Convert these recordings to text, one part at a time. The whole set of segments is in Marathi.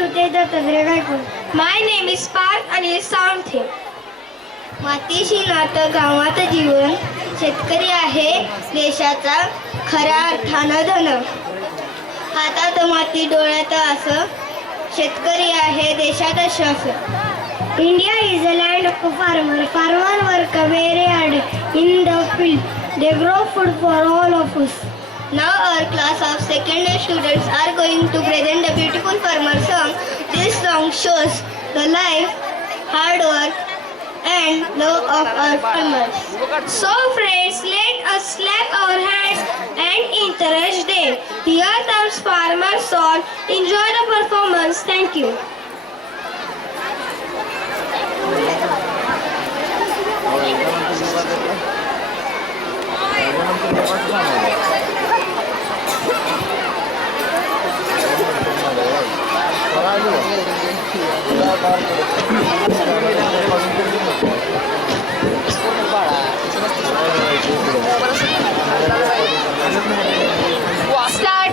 शिवते दत्तात्रय गायकवाड. माय नेम इज पार्थ अनिल सावंते. मातीशी नातं गावात जीवन, शेतकरी आहे देशाचा खऱ्या अर्थानं धन. हातात माती डोळ्यात आस, शेतकरी आहे देशाचा श्वास. India is a land of farmer. Farmer work very hard in the field. They grow food for all of us. Now our class of second year students are going to present a beautiful farmer song. This song shows the life, hard work and love of our farmers. So friends, let us clap our hands and encourage them. Here comes farmer song. Enjoy the performance. Thank you. Start.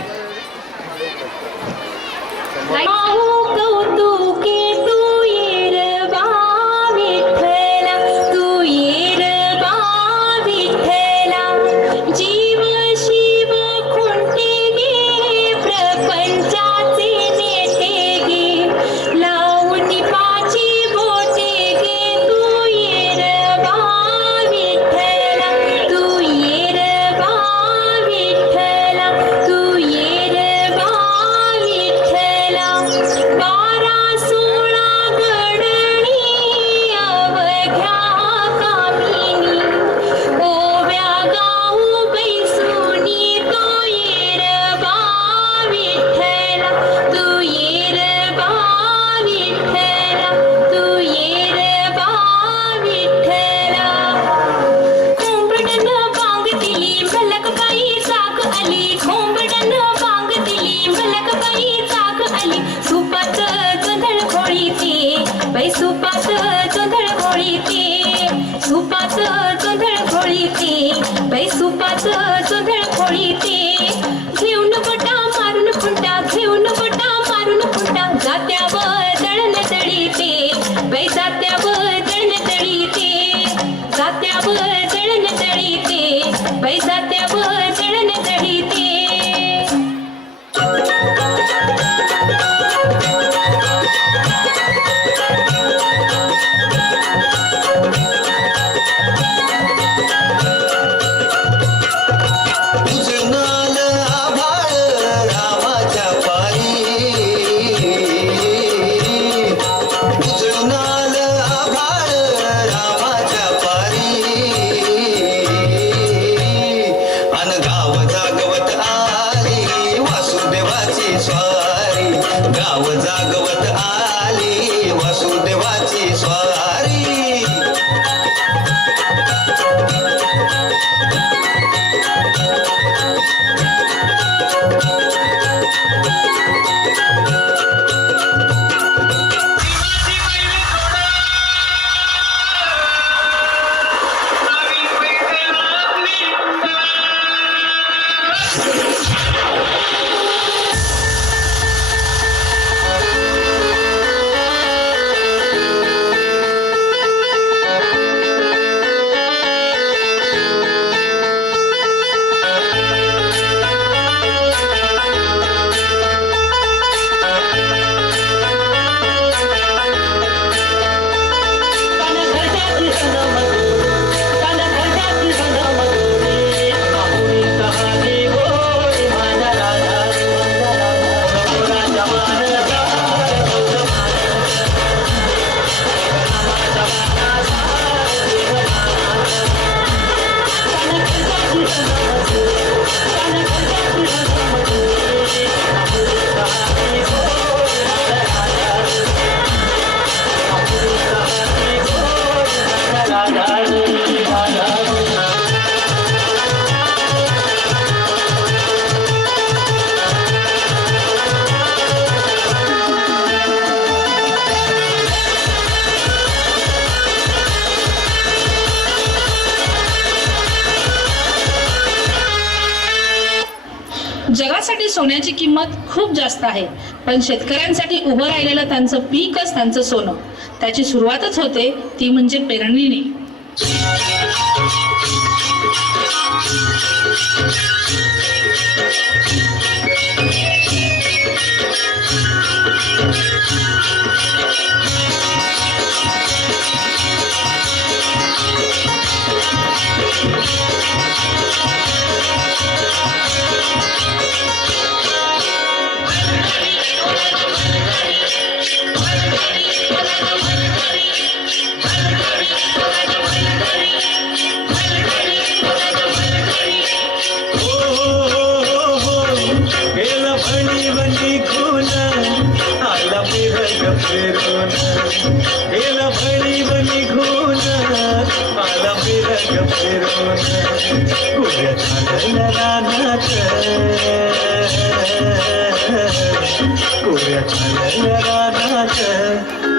गावासाठी सोन्याची किंमत खूप जास्त आहे, पण शेतकऱ्यांसाठी उभं राहिलेलं त्यांचं पीकच त्यांचं सोनं. त्याची सुरुवातच होते ती म्हणजे पेरणीने.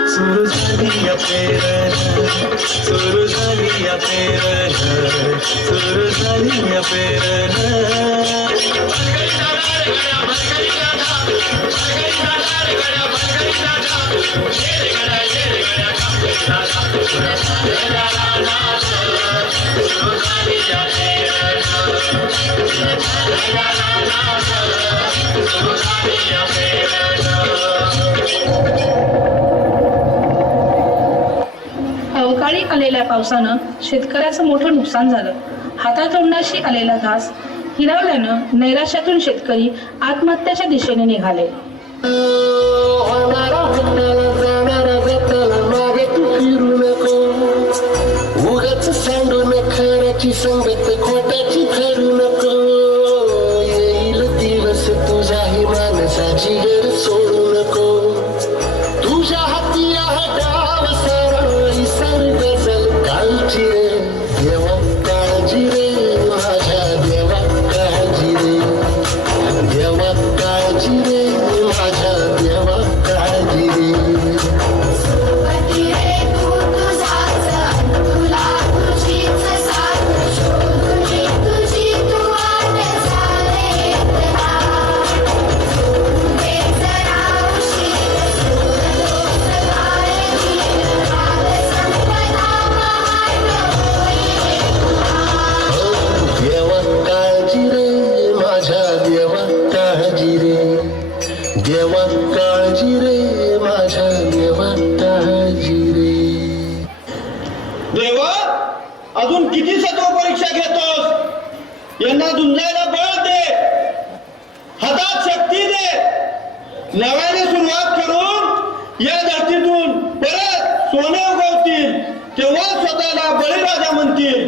सुरू झाली या पेरण, सुरू झाली या पेरण, सुरू झाली या पेरण. अवकाळी आलेल्या पावसानं शेतकऱ्याचं मोठं नुकसान झालं. हातातोंडाशी आलेला घास हिरावल्यानं नैराश्यातून शेतकरी आत्महत्याच्या दिशेने निघाले. संगत खोट्याची करू नको, येईल दिवस तुझ्याही माणसाची घर सोडू नको. तुझ्या हाती आहे डाव सरळ सर्ग जल काळजी रे देवा, काळजी रे माझ्या देवा, काळजी रे देवा, काळजी रे माझ्या देवा, काळजी रे. देवा काळजी रे माझ्या देवा, काळजी रे. देवा, अजून किती सत्व परीक्षा घेतोस? यांना झुंजायला बळ दे, हातात शक्ती दे. नव्याने सुरुवात करून या धरतीतून परत सोने उगवतील, तेव्हा स्वतःला बळीराजा म्हणतील.